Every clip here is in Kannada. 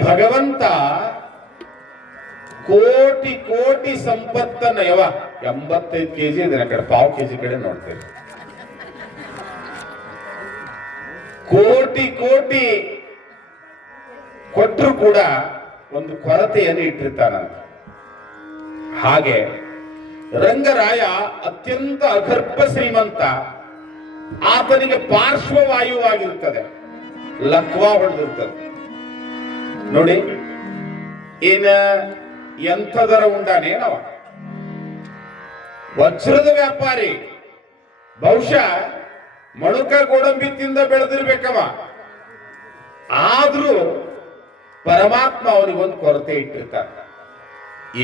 ಭಗವಂತ ಕೋಟಿ ಕೋಟಿ ಸಂಪತ್ತನ್ನ ಯವ ಎಂಬತ್ತೈದು ಕೆಜಿ ಇದೆ ಕಡೆ, ಪಾವ್ ಕೆಜಿ ಕಡೆ ನೋಡ್ತೇವೆ ಕೋಟಿ ಕೋಟಿ ಕೊಟ್ಟರು ಕೂಡ ಒಂದು ಕೊರತೆಯನ್ನು ಇಟ್ಟಿರ್ತಾನಂತ. ಹಾಗೆ ರಂಗರಾಯ ಅತ್ಯಂತ ಅಗರ್ಭ ಶ್ರೀಮಂತ ಆತನಿಗೆ ಪಾರ್ಶ್ವವಾಯುವಾಗಿರುತ್ತದೆ. ಲಕ್ವಾ ಹೊಡೆದಿರ್ತದೆ ನೋಡಿ, ಏನ ಎಂಥದರ ಉಂಡಾನೇನವ ವಜ್ರದ ವ್ಯಾಪಾರಿ. ಬಹುಶಃ ಮಣುಕ ಗೋಡಂಬಿ ತಿಂದ ಬೆಳೆದಿರ್ಬೇಕವ. ಆದ್ರೂ ಪರಮಾತ್ಮ ಅವನಿಗೊಂದು ಕೊರತೆ ಇಟ್ಟಿರ್ತಾರೆ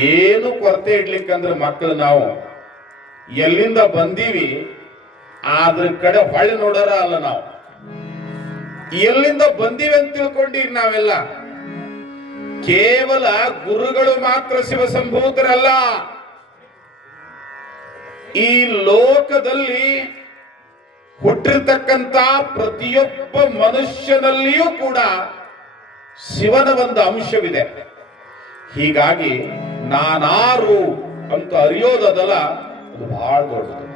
ಏನು ಕೊರತೆ ಇಡ್ಲಿಕ್ಕಂದ್ರೆ ಮಕ್ಕಳು ನಾವು ಎಲ್ಲಿಂದ ಬಂದೀವಿ? ಅದ್ರ ಕಡೆ ಹೊಳ್ಳಿ ನೋಡೋರ ಅಲ್ಲ ನಾವು. ಎಲ್ಲಿಂದ ಬಂದಿವೆ ಅಂತ ತಿಳ್ಕೊಂಡಿರಿ ನಾವೆಲ್ಲ. ಕೇವಲ ಗುರುಗಳು ಮಾತ್ರ ಶಿವ ಸಂಭೂತರಲ್ಲ ಈ ಲೋಕದಲ್ಲಿ ಹುಟ್ಟಿರ್ತಕ್ಕಂತ ಪ್ರತಿಯೊಬ್ಬ ಮನುಷ್ಯನಲ್ಲಿಯೂ ಕೂಡ ಶಿವನ ಒಂದು ಅಂಶವಿದೆ. ಹೀಗಾಗಿ ನಾನಾರು ಅಂತ ಅರಿಯೋದದಲ್ಲ ಅದು ಬಹಳ ದೊಡ್ಡದು.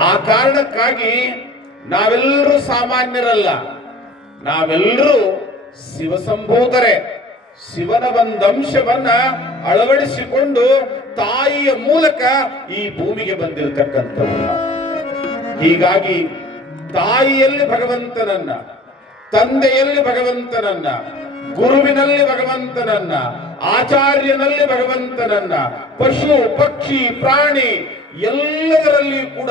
ಆ ಕಾರಣಕ್ಕಾಗಿ ನಾವೆಲ್ಲರೂ ಸಾಮಾನ್ಯರಲ್ಲ. ನಾವೆಲ್ಲರೂ ಶಿವಸಂಭೂತರೇ. ಶಿವನ ಒಂದಂಶವನ್ನ ಅಳವಡಿಸಿಕೊಂಡು ತಾಯಿಯ ಮೂಲಕ ಈ ಭೂಮಿಗೆ ಬಂದಿರತಕ್ಕಂಥವನ್ನ ಹೀಗಾಗಿ ತಾಯಿಯಲ್ಲಿ ಭಗವಂತನನ್ನ, ತಂದೆಯಲ್ಲಿ ಭಗವಂತನನ್ನ, ಗುರುವಿನಲ್ಲಿ ಭಗವಂತನನ್ನ, ಆಚಾರ್ಯನಲ್ಲಿ ಭಗವಂತನನ್ನ, ಪಶು, ಪಕ್ಷಿ, ಪ್ರಾಣಿ ಎಲ್ಲದರಲ್ಲಿಯೂ ಕೂಡ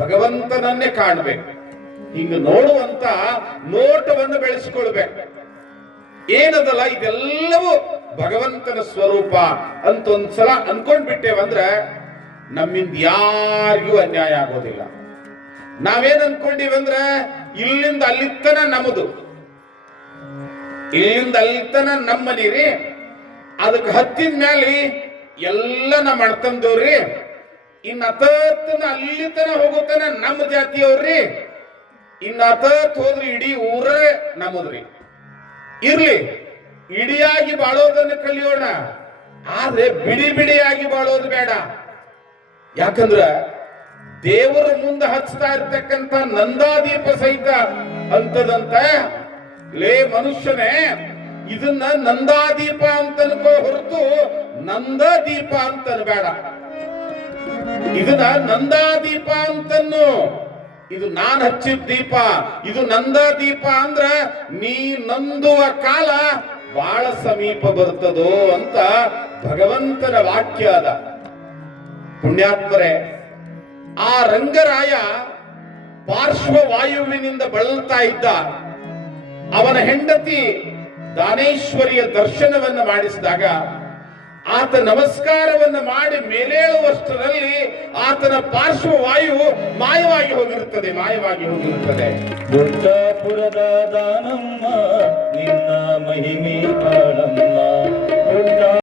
ಭಗವಂತನನ್ನೇ ಕಾಣಬೇಕು. ಹಿಂಗ ನೋಡುವಂತ ನೋಟವನ್ನು ಬೆಳೆಸಿಕೊಳ್ಬೇಕು. ಏನದಲ್ಲ, ಇದೆಲ್ಲವೂ ಭಗವಂತನ ಸ್ವರೂಪ ಅಂತ ಒಂದ್ಸಲ ಅನ್ಕೊಂಡ್ಬಿಟ್ಟೇವಂದ್ರೆ ನಮ್ಮಿಂದ ಯಾರಿಗೂ ಅನ್ಯಾಯ ಆಗೋದಿಲ್ಲ. ನಾವೇನ್ ಅನ್ಕೊಂಡಿವಂದ್ರೆ ಇಲ್ಲಿಂದ ಅಲ್ಲಿತ್ತನ ನಮ್ಮದು ಇಲ್ಲಿಂದ ಅಲ್ಲಿತನ ನಮ್ಮ ಮನಿ ರೀ ಅದಕ್ಕೆ ಹತ್ತಿದ ಮೇಲೆ ಎಲ್ಲ ನಮ್ಮ ಅಣ್ತಂದವ್ರಿ ಇನ್ನ ಅತತನ ಅಲ್ಲಿ ತನ ಹೋಗುತ್ತಾನ ನಮ್ಮ ಜಾತಿಯವ್ರಿ. ಇನ್ನ ಅತತ್ ಹೋದ್ರಿ ಇಡೀ ಊರೇ ನಮ್ಮದ್ರಿ. ಇರ್ಲಿ, ಇಡಿಯಾಗಿ ಬಾಳೋದನ್ನು ಕಲಿಯೋಣ, ಆದ್ರೆ ಬಿಡಿ ಬಿಡಿಯಾಗಿ ಬಾಳೋದು ಬೇಡ. ಯಾಕಂದ್ರ ದೇವರ ಮುಂದೆ ಹಚ್ತಾ ಇರ್ತಕ್ಕಂಥ ನಂದಾದೀಪ ಸಹಿತ ಅಂತದಂತ, ಲೇ ಮನುಷ್ಯನೇ, ಇದನ್ನ ನಂದಾದೀಪ ಅಂತ ಅನ್ಕೋ ಹೊರತು ನಂದದೀಪ ಅಂತ ಅನ್ಬೇಡ ಇದನ್ನ ನಂದಾದೀಪ ಅಂತನ್ನು. ಇದು ನಾನ್ ಹಚ್ಚಿದ ದೀಪ. ಇದು ನಂದಾ ದೀಪ ಅಂದ್ರ ನೀ ನಂದುವ ಕಾಲ ಬಹಳ ಸಮೀಪ ಬರ್ತದೋ ಅಂತ ಭಗವಂತನ ವಾಕ್ಯ ಅದ. ಪುಣ್ಯಾತ್ಮರೇ, ಆ ರಂಗರಾಯ ಪಾರ್ಶ್ವವಾಯುವಿನಿಂದ ಬಳಲ್ತಾ ಇದ್ದ. ಅವನ ಹೆಂಡತಿ ದಾನೇಶ್ವರಿಯ ದರ್ಶನವನ್ನು ಮಾಡಿಸಿದಾಗ ಆತ ನಮಸ್ಕಾರವನ್ನು ಆತನ ಪಾರ್ಶ್ವವಾಯು ಮಾಯವಾಗಿ ಹೋಗಿರುತ್ತದೆ ಮಾಯವಾಗಿ ಹೋಗಿರುತ್ತದೆ. ದೊಡ್ಡಪುರದ ದಾನಮ್ಮ ನಿನ್ನ ಮಹಿಮೆ